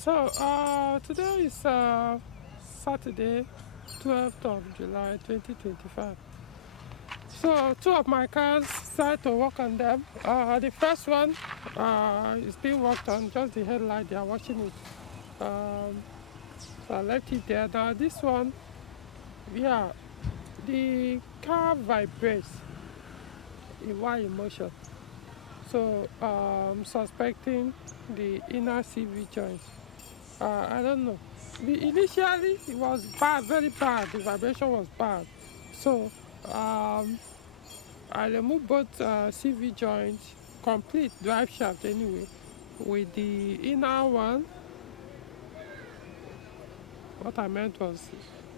So, today is Saturday, 12th of July 2025. So, two of my cars started to work on them. The first one is being worked on, just the headlight, they are watching it. So, I left it there. Now, this one, yeah, the car vibrates while in motion. So, I'm suspecting the inner CV joint. I don't know. Initially, it was bad, very bad. The vibration was bad. So, I removed both CV joints, complete drive shaft anyway, with the inner one. What I meant was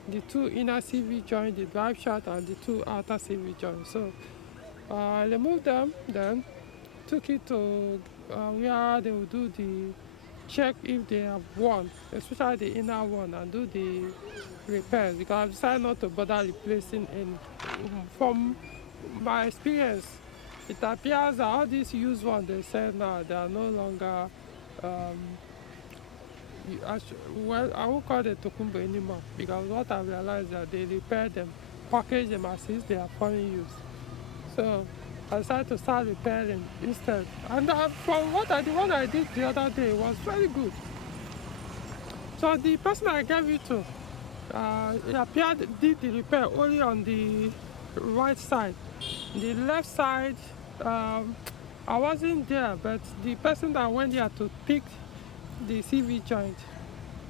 the two inner CV joints, the drive shaft, and the two outer CV joints. So, I removed them, then took it to where they will do the check if they have worn, especially the inner one, and do the repairs, because I've decided not to bother replacing any. From my experience, it appears that all these used ones they sell now, they are no longer well, I won't call it Tokumbo anymore, because what I realized that they repair them, package them as if they are foreign use. So I decided to start repairing instead. And from the one I did the other day was very good. So the person I gave it to, it appeared did the repair only on the right side. The left side, I wasn't there, but the person that went there to pick the CV joint,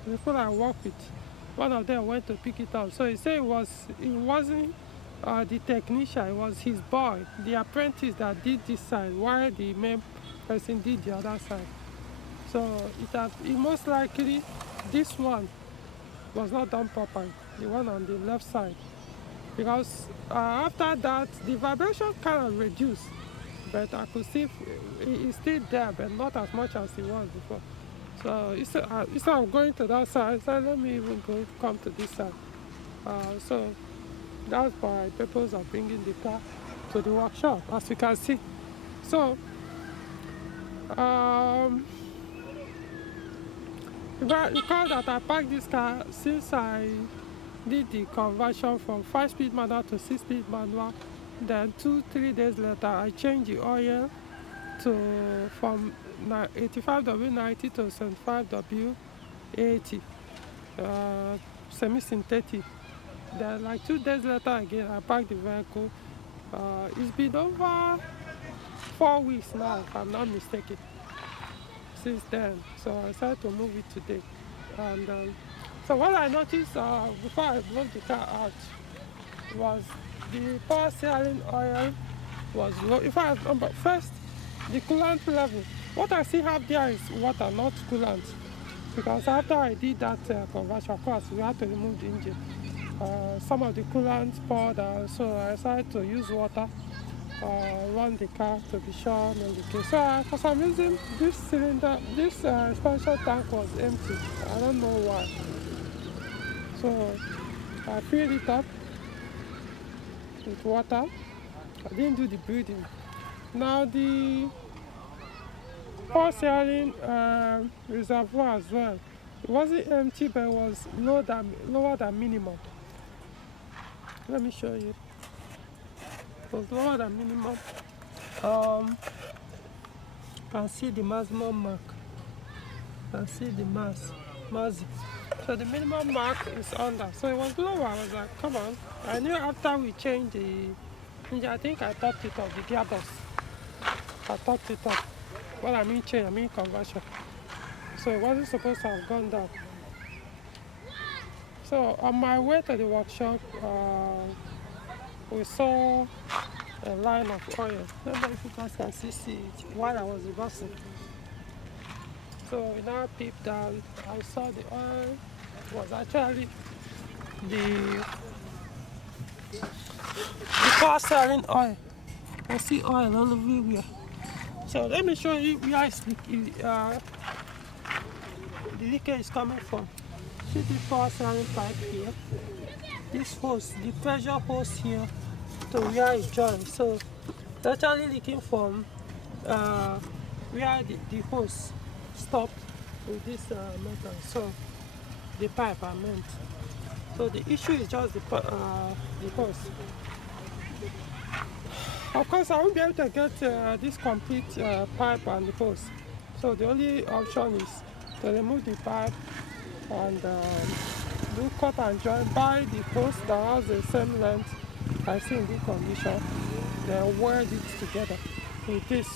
the people I work with, one of them went to pick it up. So he said it wasn't the technician, it was his boy, the apprentice, that did this side, while the main person did the other side. So it most likely this one was not done properly, the one on the left side, because after that the vibration kind of reduced, but I could see it's still there, but not as much as it was before. So instead of going to that side, I said, let me even come to this side. So that's my purpose of bringing the car to the workshop, as you can see. So recall that I parked this car since I did the conversion from 5-speed manual to 6-speed manual. Then 2-3 days later, I changed the oil from 85W90 to 75W80, semi-synthetic. Then like 2 days later again, I parked the vehicle. It's been over 4 weeks now, if I'm not mistaken, since then. So I decided to move it today. And so what I noticed before I moved the car out was the power steering oil was low. In fact, first, the coolant level. What I still have there is water, not coolant. Because after I did that conversion, of course, we had to remove the engine. Some of the coolant poured out, so I decided to use water, run the car to be sure no leakage. So for some reason, this expansion tank was empty. I don't know why. So I filled it up with water. I didn't do the breathing. Now the power steering reservoir as well, it wasn't empty, but it was lower than minimum. Let me show you. It was lower than minimum. You can see the maximum mark. You can see the mass. So the minimum mark is under. So it was lower. I was like, come on. I knew after we changed the engine, I think I topped it up, the gearbox. I topped it up. Well, I mean change, I mean conversion. So it wasn't supposed to have gone down. So on my way to the workshop, we saw a line of oil. I don't know if you guys can see it while I was reversing. So we now peeped down. I saw the oil was actually the power steering oil. I see oil all everywhere. So let me show you where the leakage is coming from. See the power steering pipe here. This hose, the pressure hose here to where it joins. So it's actually leaking from where the hose stopped with this metal. So the pipe I meant. So the issue is just the hose. Of course, I won't be able to get this complete pipe and the hose. So the only option is to remove the pipe and do cut and join, buy the hose that has the same length I see in good condition, then weld it together with this,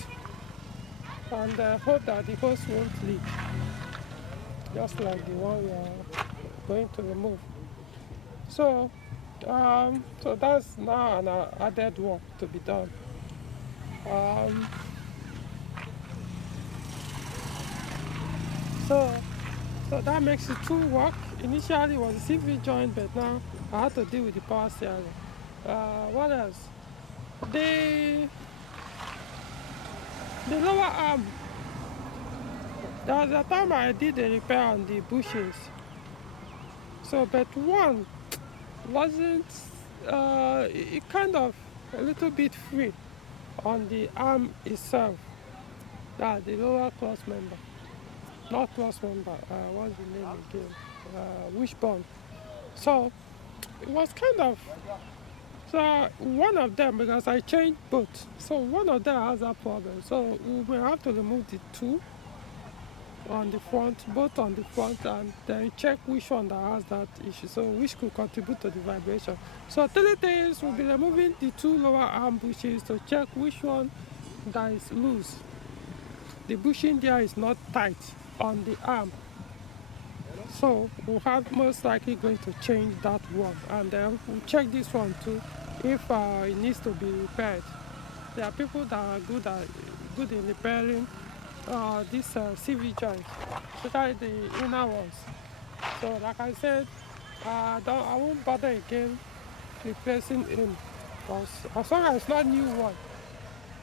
and hope that the hose won't leak, just like the one we are going to remove. So, so that's now an added work to be done. Um, so, so that makes it two work. Initially it was a CV joint, but now I had to deal with the power steering. What else? The the lower arm. There was a time I did a repair on the bushes. So, but one wasn't. It kind of a little bit free on the arm itself. That the lower cross member, not cross member. What's the name again? Wishbone. So it was kind of. So one of them, because I changed both. So one of them has that problem. So we will have to remove the two on the front, both on the front, and then check which one that has that issue, so which could contribute to the vibration. So 3 days we'll be removing the two lower arm bushes to check which one that is loose. The bushing there is not tight on the arm, so we'll have most likely going to change that one, and then we'll check this one too if it needs to be repaired. There are people that are good in repairing this CV joint, especially the inner ones. So like I said, I won't bother again replacing him, because as long as it's not new one.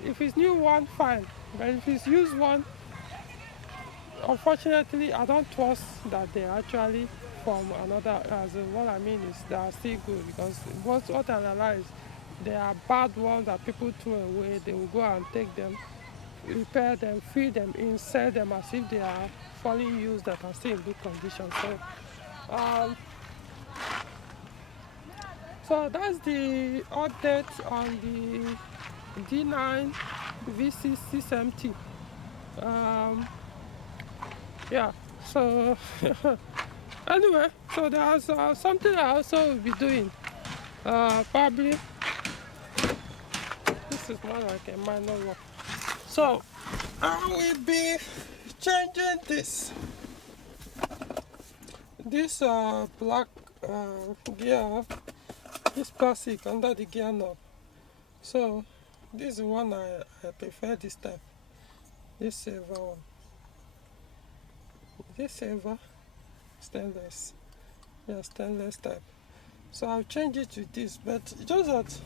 If it's new one, fine. But if it's used one, unfortunately, I don't trust that they actually from another. As in, what I mean is they are still good, because what I realize, there are bad ones that people throw away. They will go and take them, repair them, feed them in, sell them as if they are fully used that are still in good condition. So that's the update on the D9 V6 6MT. Yeah, so anyway, so there's something I also will be doing. Probably this is more like a minor work. So I will be changing this black gear, this plastic under the gear knob. So this is the one I prefer this type, this silver one. This silver stainless, yeah, stainless type. So I'll change it to this, but just that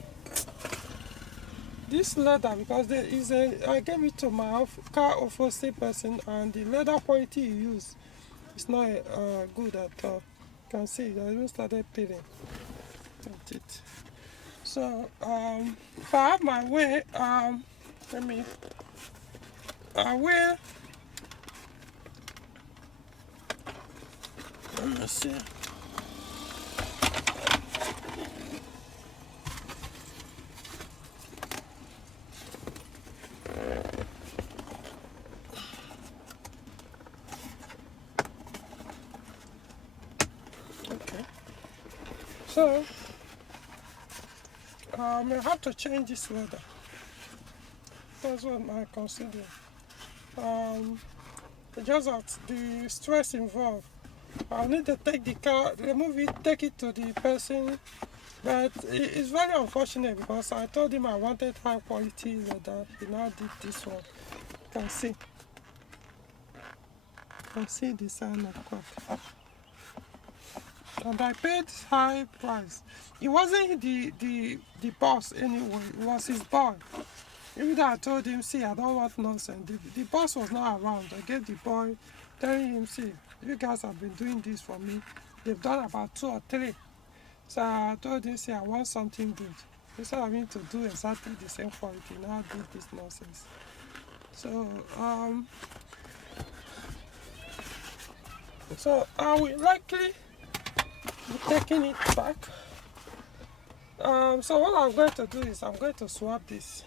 this leather, because there is I gave it to my car upholstery person, and the leather quality you use is not good at all. You can see it even started peeling at it. So if I have my way, let me see. Okay. So I have to change this leather. That's what I consider. Just that the stress involved. I'll need to take the car, remove it, take it to the person. But it's very unfortunate, because I told him I wanted high quality leather. He now did this one. You can see. You can see the sign of crack. And I paid high price. It wasn't the boss anyway, it was his boy. Even though I told him, see, I don't want nonsense. The boss was not around. I gave the boy, telling him, see, you guys have been doing this for me. They've done about 2 or 3. So I told him, see, I want something good. Instead of him to do exactly the same quality, now I did this nonsense. So So I will likely be taking it back. So what I'm going to do is I'm going to swap this.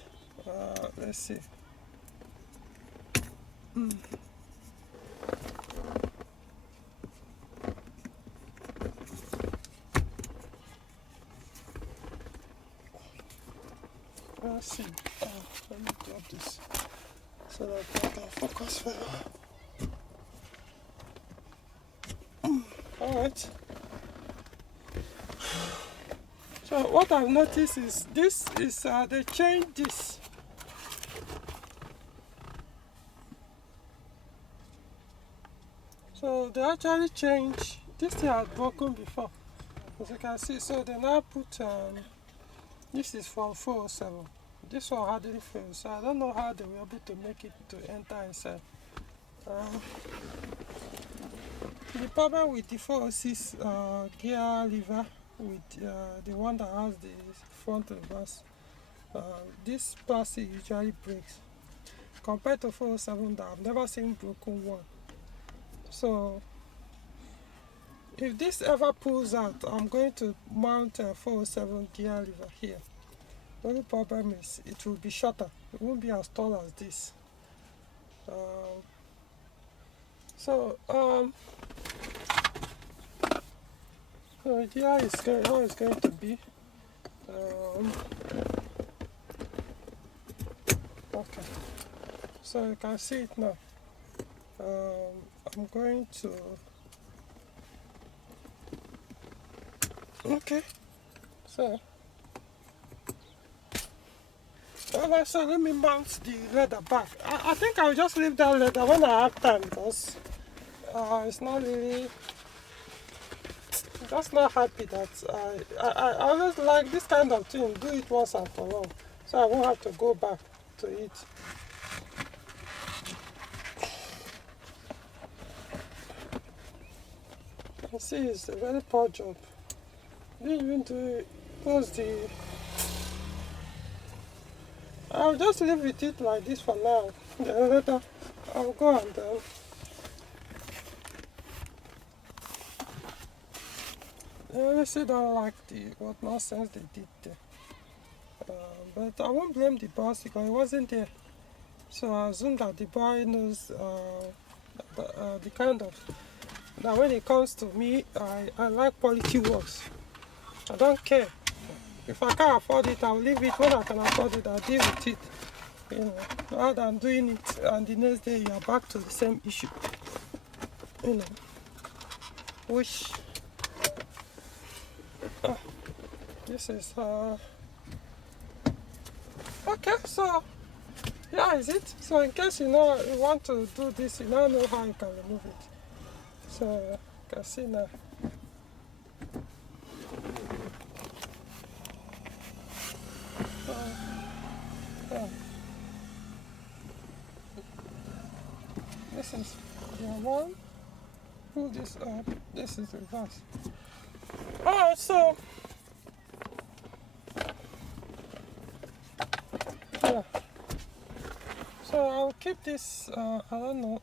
Let's see. Let's see. Let me drop this so that I can focus better. Alright. So what I've noticed is this is they changed this. So they actually changed this thing had broken before, as you can see. So they now put this is from 407. This one hardly fails, so I don't know how they were able to make it to enter inside. The problem with the 406 gear lever with the one that has the front reverse, this plastic usually breaks compared to 407 that I've never seen broken one. So if this ever pulls out, I'm going to mount a 407 gear lever here. The only problem is it will be shorter. It won't be as tall as this. So here is how it's going to be. Okay, so you can see it now. I'm going to. Okay, so. Alright, so let me mount the leather back. I think I'll just leave that leather when I have time because it's not really. I'm just not happy that I always like this kind of thing. Do it once and for all, so I won't have to go back to it. You see, it's a very poor job. Didn't even do close the. I'll just leave with it like this for now. Then later I'll go and I honestly don't like what nonsense they did there. But I won't blame the boss because he wasn't there. So I assume that the boy knows the kind of that when it comes to me, I like quality works. I don't care. If I can't afford it, I'll leave it. When I can afford it, I'll deal with it. You know, rather than doing it and the next day you are back to the same issue. You know, which this is okay. So yeah, is it? So in case you want to do this, you now know how you can remove it. So you can see now. This is one. Pull this up. This is reverse. Alright, so yeah. So I'll keep this. I don't know.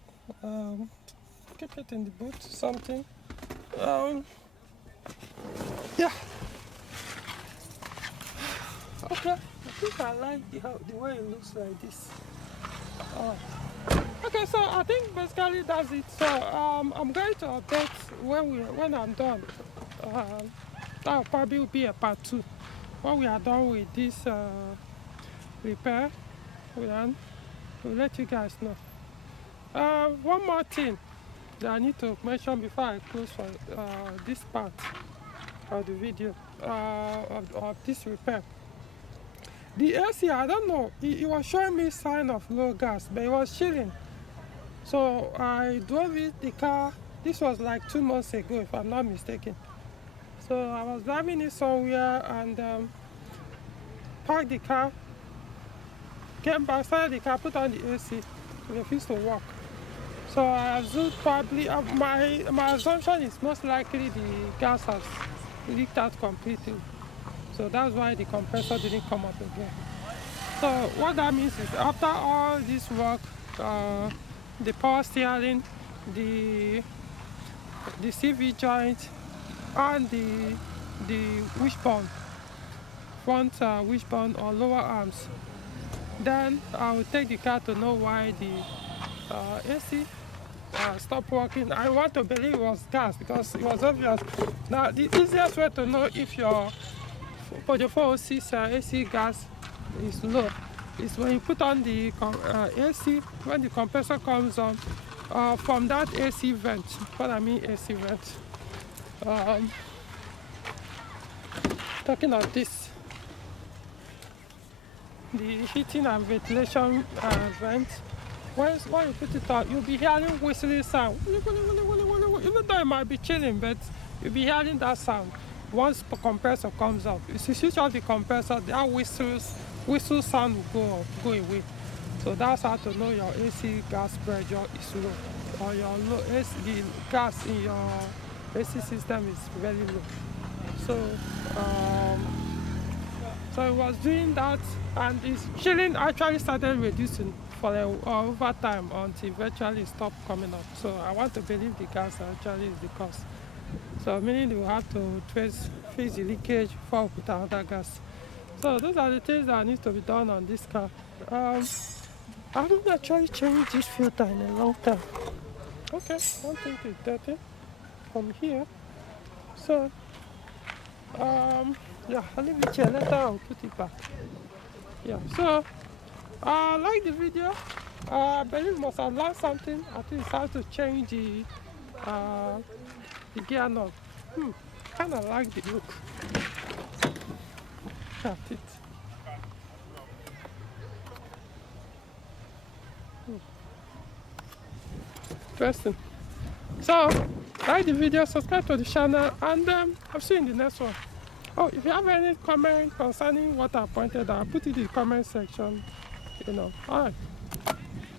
Keep it in the boot. Something. Yeah. Okay. I think I like the way it looks like this. Okay, so I think basically that's it. So I'm going to update when I'm done. That will probably be a part 2. When we are done with this repair, we'll let you guys know. One more thing that I need to mention before I close for this part of the video of this repair. The AC, I don't know, it was showing me sign of low gas, but it was chilling. So I drove the car, this was like 2 months ago if I'm not mistaken. So I was driving it somewhere and parked the car, came back, started the car, put on the AC, it refused to work. So I assume probably, my assumption is most likely the gas has leaked out completely. So that's why the compressor didn't come up again. So what that means is after all this work, the power steering, the the CV joint, and the wishbone, front wishbone or lower arms. Then I will take the car to know why the AC stopped working. I want to believe it was gas because it was obvious. Now the easiest way to know if your Peugeot 406 AC gas is low is when you put on the AC, when the compressor comes on from that AC vent. What I mean AC vent. Talking of this, the heating and ventilation vent. When you put it on, you'll be hearing whistling sound. Even though it might be chilling, but you'll be hearing that sound once the compressor comes up. If you switch off the compressor, that whistle sound will go away. So that's how to know your AC gas pressure is low, or your the gas in your AC system is very low. So it was doing that, and its chilling actually started reducing for over time until eventually it stopped coming up. So I want to believe the gas actually is the cause. So meaning you have to fix the leakage before we put another gas. So those are the things that need to be done on this car. I haven't actually changed this filter in a long time. Okay, I don't think it's dirty from here. So yeah, I'll leave it here. Later I'll put it back. Yeah, so like the video. I believe you must have learned something. I think it's time to change the gear knob. Kind of like the look. At it. Interesting. So, like the video, subscribe to the channel, and I'll see you in the next one. Oh, if you have any comment concerning what I pointed out, put it in the comment section. Alright.